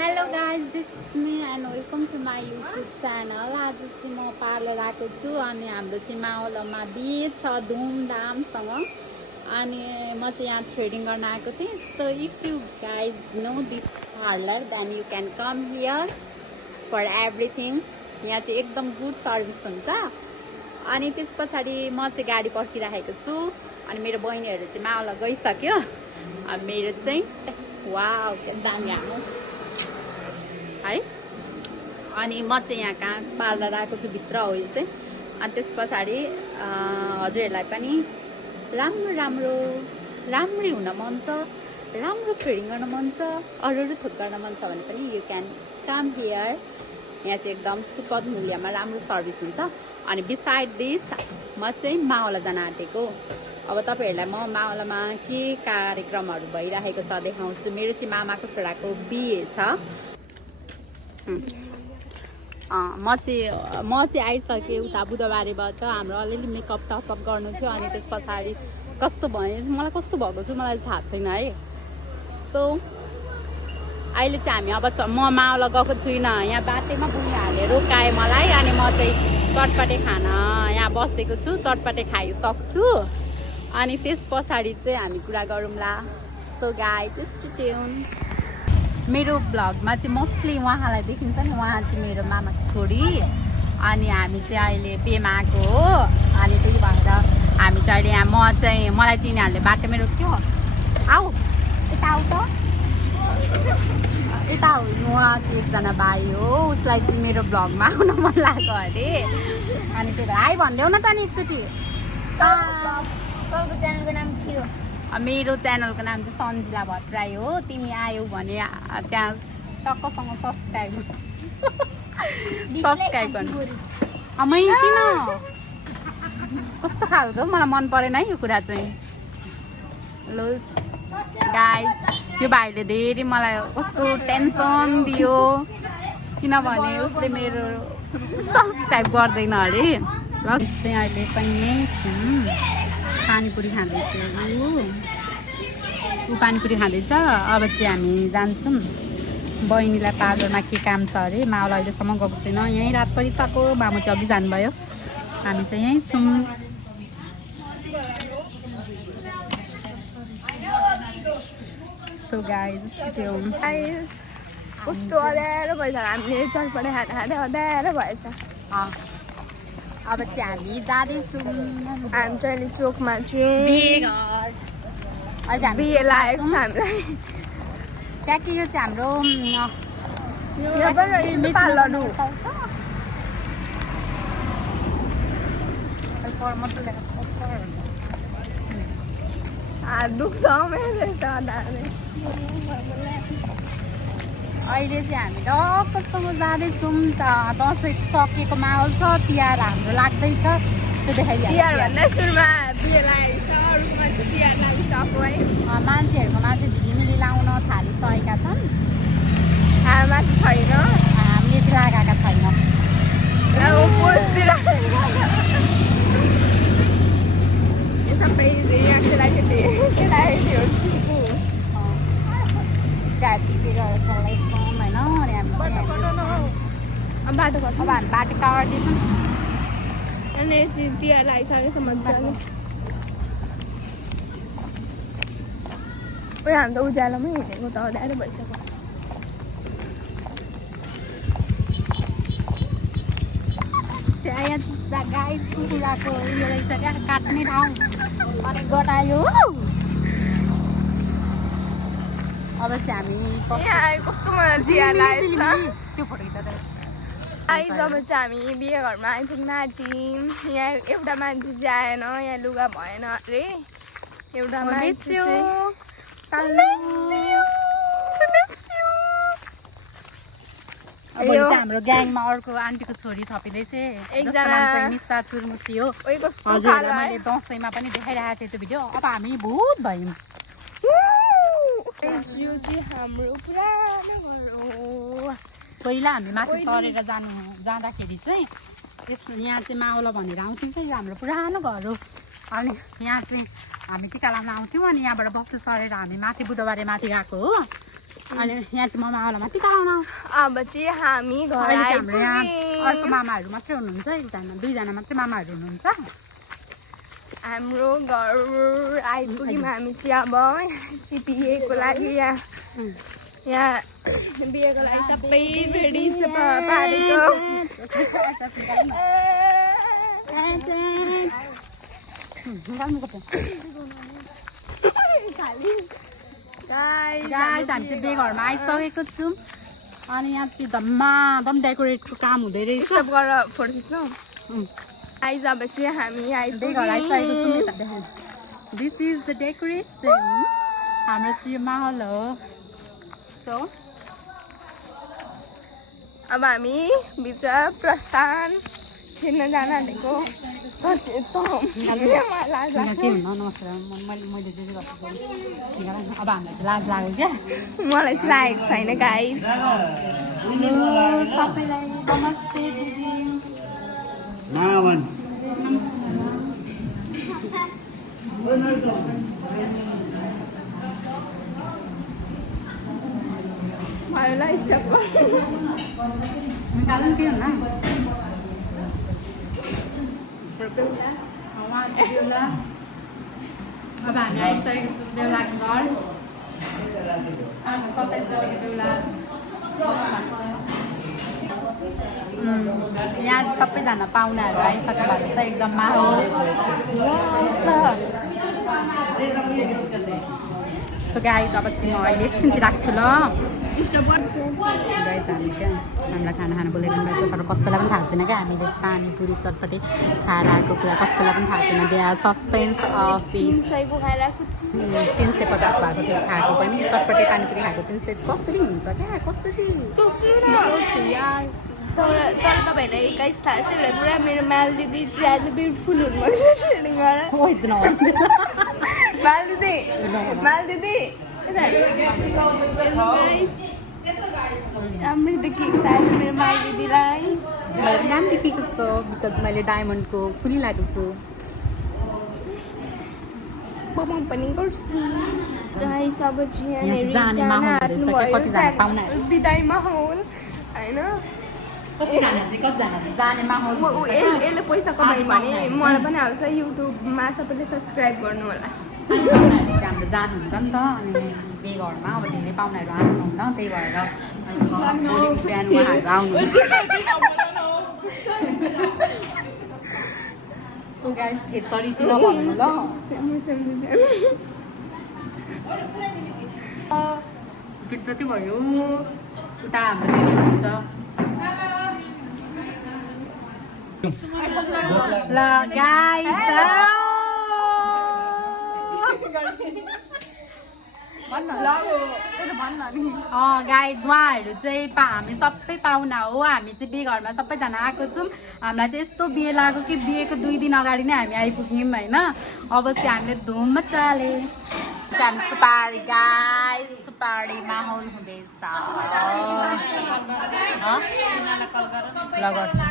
Hello guys, this is me and welcome to my YouTube channel. आज चाहिँ म parlour आएको छु अनि हाम्रो चाहिँ मावलमा बिहे छ धुमधामसँग अनि म चाहिँ यहाँ थ्रेडिङ गर्न आएको थिएँ. So if you guys know this parlor then you can come here for everything. यहाँ चाहिँ एकदम गुड सर्भिस हुन्छ. अनि त्यस पछाडि म चाहिँ गाडी पर्खिराखेको छु अनि मेरो बहिनीहरु चाहिँ मावल गइसक्यो. अनि मेरो चाहिँ वाउ के दामी आयो है. अनि म चाहिँ यहाँ कहाँ पार्लर आएको छु भित्र हो यो चाहिँ. अनि त्यस पछाडि हजुरहरूलाई पनि राम्रै हुन मन छ, राम्रो थ्रेडिङ गर्न मन छ, अरू थोक गर्न मन छ भने पनि यु क्यान कम हियर. यहाँ चाहिँ एकदम सुपथ मूल्यमा राम्रो सर्भिस हुन्छ. अनि बिसाइड दिस म चाहिँ मावला जान आँटेको. अब तपाईहरुलाई म मावलामा के कार्यक्रमहरु भइरहेको छ देखाउँछु. मेरो चाहिँ मामाको छोराको बिहे छ. म चाहिँ आइसकेँ उता बुधबारेबाट. हाम्रो अलिअलि मेकअप टचअप गर्नु थियो अनि त्यस पछाडि कस्तो भयो मलाई कस्तो भएको छु मलाई थाहा छैन है. सो अहिले चाहिँ हामी अब म मावला गएको छुइनँ. यहाँ बाटैमा बुढीहरूले रोकाए मलाई अनि म चाहिँ चटपटे खान यहाँ बसेको छु. चटपटे खाइसक्छु अनि त्यस पछाडि चाहिँ हामी कुरा गरौँला. So guys stay tune. मेरो ब्लगमा चाहिँ मोस्टली उहाँलाई देखिन्छ नि. उहाँ चाहिँ मेरो मामाको छोरी अनि हामी चाहिँ अहिले बिहेमा आएको हो. अनि त्यही भएर हामी चाहिँ अहिले यहाँ मलाई चाहिँ यिनीहरूले बाटोमै रोक्यो. आऊ यता आऊ त यता आऊ. उहाँ चाहिँ एकजना भाइ हो. उसलाई चाहिँ मेरो ब्लगमा आउन मन लाग्यो अरे. अनि त्यही भएर आइ भनिदेऊ न त नि एकचोटि. च्यानलको नाम के हो? मेरो च्यानलको नाम चाहिँ सन्जिला भट्टराई हो. तिमी आयौ भने त्यहाँ टक्कसँग सब्सक्राइब गर्नु. मै किन कस्तो खालको मलाई मन परेन है यो कुरा चाहिँ. लो गाइस यो भाइले धेरै मलाई कस्तो टेन्सन दियो किनभने उसले मेरो सब्सक्राइब गर्दैन अरे. ल चाहिँ अहिले पनि यहीँ छौँ. पानीपुरी खाँदैछ ऊ पानीपुरी खाँदैछ. अब चाहिँ हामी जान्छौँ. बहिनीलाई पार्लरमा के काम छ अरे. मावल अहिलेसम्म गएको छैन. यहीँ रात परिसक्यो. मामु चाहिँ अघि जानुभयो. हामी चाहिँ यहीँ छौँ. सो गाइज कस्तो अँध्यारो भएछ. हामीले चटपटे खाँदा खाँदै अँध्यारो भएछ. अब चाहिँ हामी जाँदैछौँ. हामी चाहिँ अहिले चोकमा चाहिँ बिहे लागेको छ हामीलाई. त्यहाँ के चाहिँ हाम्रो दुख्छ अहिले चाहिँ हामी डक्कसँग जाँदैछौँ. दसैँ सकेको माहौल छ. तिहार हाम्रो लाग्दैछ. त्यो देखाइदियो. तिहार भन्दा सुरुमा बिहे लागेको छ. अरूमा चाहिँ तिहार लागिसक्यो है. मान्छेहरूकोमा चाहिँ झिलिमिली लाउन थालिसकेका छन्. हारमा चाहिँ छैन. हामीले चाहिँ लगाएका छैनौँ. सबै यहाँ केटाकेटी बाटो काट्दैछौँ. अनि चाहिँ तिहार लागिसकेको छ मजाले. उयो हामी त उज्यालोमै हिँडेको त अँध्यारो भइसक्यो. गाई कुखुराको उयो रहेछ क्या काट्ने ठाउँ अनि गटायो. अब चाहिँ हामी कस्तो मजा तिहार लागेको त्यो फोटो आइज. अब चाहिँ हामी बिहे घरमा आइपुग्न आँट्यौँ. यहाँ एउटा मान्छे चाहिँ आएन. यहाँ लुगा भएन अरे. एउटा मान्छे चाहिँ हाम्रो ग्याङमा अर्को आन्टीको छोरी थपिँदैछ. एकजना निशा चुरमुसी हो. हजुरहरूलाई मैले दसैँमा पनि देखाइरहेको थिएँ त्यो भिडियो. अब हामी भूत भयौँ. यो चाहिँ हाम्रो पुरानो घर हो. पहिला हामी माथि सरेर जाँदाखेरि चाहिँ यहाँ चाहिँ मावला भनेर आउँथ्यौँ क्या. यो हाम्रो पुरानो घर हो. अनि यहाँ चाहिँ हामी टिका लाउन आउँथ्यौँ. अनि यहाँबाट बस्नु सरेर हामी माथि बुधबारे माथि गएको हो. अनि यहाँ चाहिँ म मामालाई माथि कराउन अब चाहिँ हामी घर अहिले चाहिँ हाम्रो यहाँ आइपुग्यौँ। अर्को मामाहरू मात्रै हुनुहुन्छ एकजना दुईजना मात्रै मामाहरू हुनुहुन्छ हाम्रो घर आइपुग्यौँ हामी चाहिँ अब चाहिँ बिहेको लागि यहाँ बिहेको लागि सबै रेडी छ पारेको हामी चाहिँ बेघरमा आइसकेको छौँ अनि यहाँ चाहिँ धम्माधम डेकोरेटको काम हुँदै रहेछ स्टप गरेर फोटो खिच्नु आइज अब चाहिँ हामी बेघर आइसकेको छौँ दिस इज द डेकोरेसन हाम्रो चाहिँ यो माहौल हो सो अब हामी भित्र प्रस्थान छिर्न जान आँटेको लाज के हुन नमस्कार मैले जे गर्छु अब हामीलाई चाहिँ लाज लाग्यो क्या मलाई चाहिँ लागेको छैन गाइस सबैलाई नमस्ते दिदी भयो स्टप कारण के हुन्न बेहुला अब हामी आइसकेको छौँ बेहुलाको घर आज 27 गतेको बेहुला यहाँ चाहिँ सबैजना पाहुनाहरू आइसक्नु भएको छ एकदम माहौल गाइस अब चाहिँ म अहिले एकछिन चाहिँ राख्छु ल गाइस हामी क्या हामीलाई खाना बोलाइरहनु रहेछ तर कसैलाई पनि थाहा छैन क्या हामीले पानीपुरी चटपटी खाएर आएको कुरा कसैलाई पनि थाहा छैन त्यहाँ सस्पेन्स अफ 300 को खाएर 350 भएको थियो खाएको पनि चटपटी पानीपुरी खाएको 300 कसरी हुन्छ क्या कसरी यार तर तपाईँहरूलाई गाइस थाहा छ एउटा कुरा मेरो माल दिदी चाहिँ आज ब्युटिफुल हुनुभएको छ ट्रेनिङ गरेर माल दिदी राम्रो देखेको छ आज मेरो माल दिदीलाई मैले राम्रो देखेको छु बिकज मैले डायमन्डको फुली लागेको छु पमाउँ पनि गर्छु गाइस अब चाहिँ यहाँ जाने माहौल भइसक्यो कतिजना पाहुनाहरू बिदाई माहौल होइन कतिजना जाने माहौल यसले पैसा कमायो भने मलाई पनि आउँछ युट्युबमा सबैले सब्सक्राइब गर्नु होला पाहुनाहरू चाहिँ हाम्रो जानुहुन्छ नि त अनि बेघरमा अब धेरै पाहुनाहरू आउनुहुन्न त्यही भएर भोलि बिहान उहाँहरू आउनुहुन्छ सो गाइस यतरी चाहिँ नभन्नु ल गीत जति भयो उता हाम्रो दिदी हुनुहुन्छ ल गाइस गाइज उहाँहरू चाहिँ हामी सबै पाहुना हो हामी चाहिँ बेघरमा सबैजना आएको छौँ हामीलाई चाहिँ यस्तो बिहे लाग्यो कि बिहेको 2 दिन अगाडि नै हामी आइपुग्यौँ होइन अब चाहिँ हामीले धुम मचाले हामी सुपारी गाइस सुपारी माहौल हुँदैछ ल गर्छु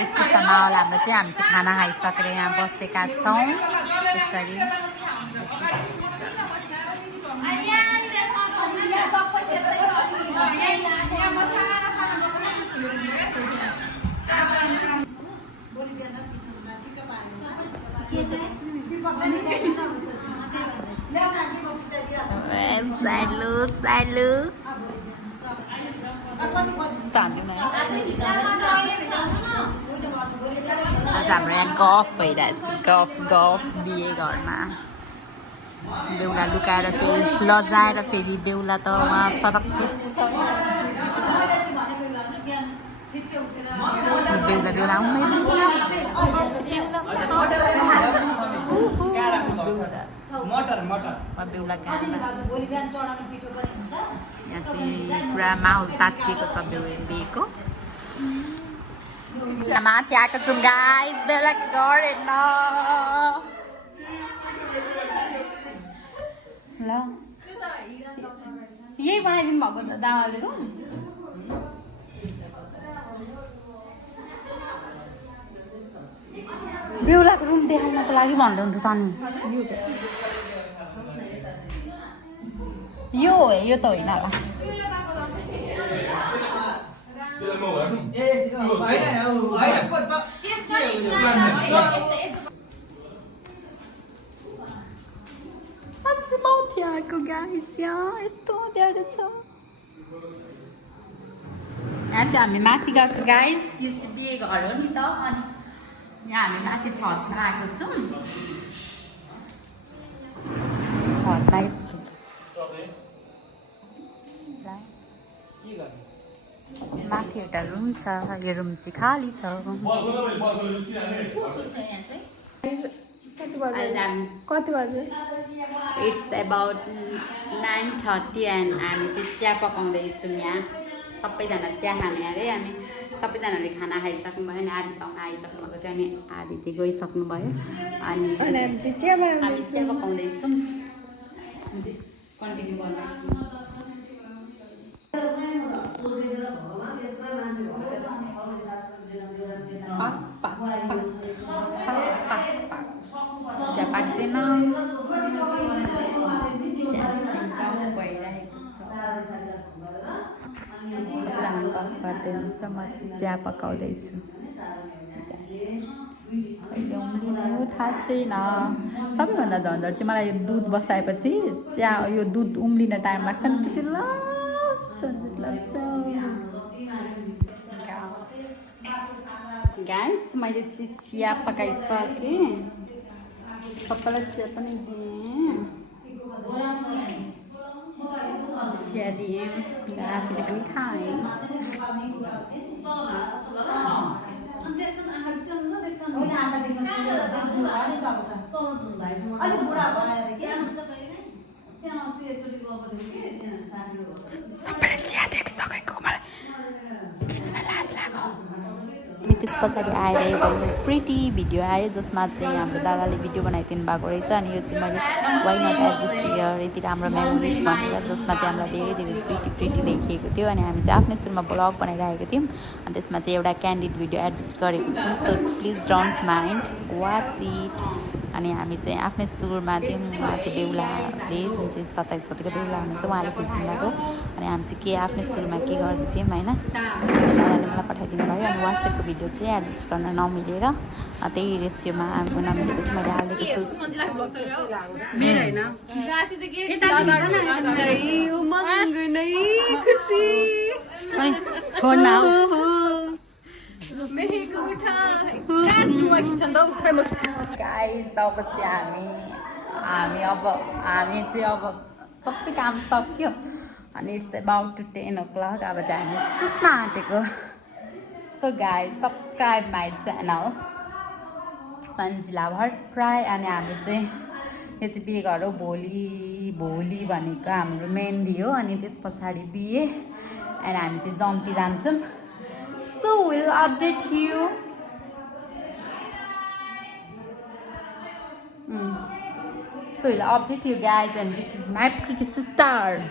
यस्तो छ माहौल हाम्रो चाहिँ हामी चाहिँ खाना खाइसकेर यहाँ बसेका छौँ त्यसरी Side look. आज हाम्रो यहाँ गफ भइरहेछ गफ बिहे घरमा बेहुला लुकाएर फेरि लजाएर फेरि बेहुला त उहाँ सरक्के बेहुला बेहुला यहाँ चाहिँ पुरा माहौल तातिएको छ बिहेको माथि आएको छौँ गाइस बेहुला घर हेर्न ल यही बनाइदिनु भएको त दावाले रुम बेहुलाको रुम देखाउनको लागि भन्दै हुन्थ्यो त अनि यो त होइन होला यहाँको गाइस यस्तो अँध्यारो छ यहाँ चाहिँ हामी माथि गएको गाइस यो चाहिँ बिहे घर हो नि त अनि यहाँ हामी माथि छतमा आएको छौँ छतमा यस्तो माथि एउटा रुम छ यो रुम चाहिँ खाली छ कति बजे इट्स अबाउट 9:30 एन्ड हामी चाहिँ चिया पकाउँदैछौँ यहाँ सबैजना चिया खाने अरे अनि सबैजनाले खाना खाइसक्नु भयो अनि आधी पाहुना आइसक्नु भएको थियो अनि आधी चाहिँ गइसक्नु भयो अनि हामी चिया पकाउँदैछौँ कन्टिन्यू गर्दैछौँ चिया पाक्दैन गर्दै हुन्छ म चाहिँ चिया पकाउँदैछु अहिले उम्लिनु थाहा छैन सबैभन्दा झन्झट चाहिँ मलाई यो दुध बसाएपछि चिया यो दुध उम्लिन टाइम लाग्छ नि त्यो चाहिँ सजिलो लाग्छ गाइस मैले चाहिँ चिया पकाइसकेँ सबैलाई चिया पनि दिएँ चिया दिएँ आफूले पनि खाएँ सबैले चिया देखिसकेको मलाई खिच्न लाज लाग्यो अनि त्यस पछाडि आएर एउटा प्रिटी भिडियो आयो जसमा चाहिँ हाम्रो दादाले भिडियो बनाइदिनु भएको रहेछ अनि यो चाहिँ मैले वाइ नट एडजस्ट हियर यति राम्रो मेमोरिज भनेर जसमा चाहिँ हामीलाई धेरै धेरै प्रिटी देखिएको थियो अनि हामी चाहिँ आफ्नै सुरुमा ब्लग बनाइरहेको थियौँ अनि त्यसमा चाहिँ एउटा क्यान्डिड भिडियो एडजस्ट गरेको छौँ so please don't mind watch it अनि हामी चाहिँ आफ्नै सुरुमा थियौँ उहाँ चाहिँ बेहुलाले जुन चाहिँ 27 गतिको बेहुला हुनुहुन्छ उहाँले खिच्नु भएको अनि हामी चाहिँ के आफ्नै सुरुमा के गर्दै थियौँ होइन दादाले मलाई पठाइदिनु भयो अनि वाट्सएपको भिडियो चाहिँ एडजस्ट गर्न नमिलेर त्यही रेसियोमा आएको नमिलेपछि मैले हालिदिएको छु गाइस अब चाहिँ हामी चाहिँ अब सबै काम सक्यो अनि इट्स अबाउट टु 10 o'clock अब चाहिँ हामी सुत्न आँटेको so guys subscribe my channel Sanjila Bhattarai अनि हामी चाहिँ यो चाहिँ बिहे घर हो भोलि भनेको हाम्रो मेहन्दी हो अनि त्यस पछाडि बिहे अनि हामी चाहिँ जम्ती जान्छौँ so will update you So I'll update you guys and this is my pretty sister.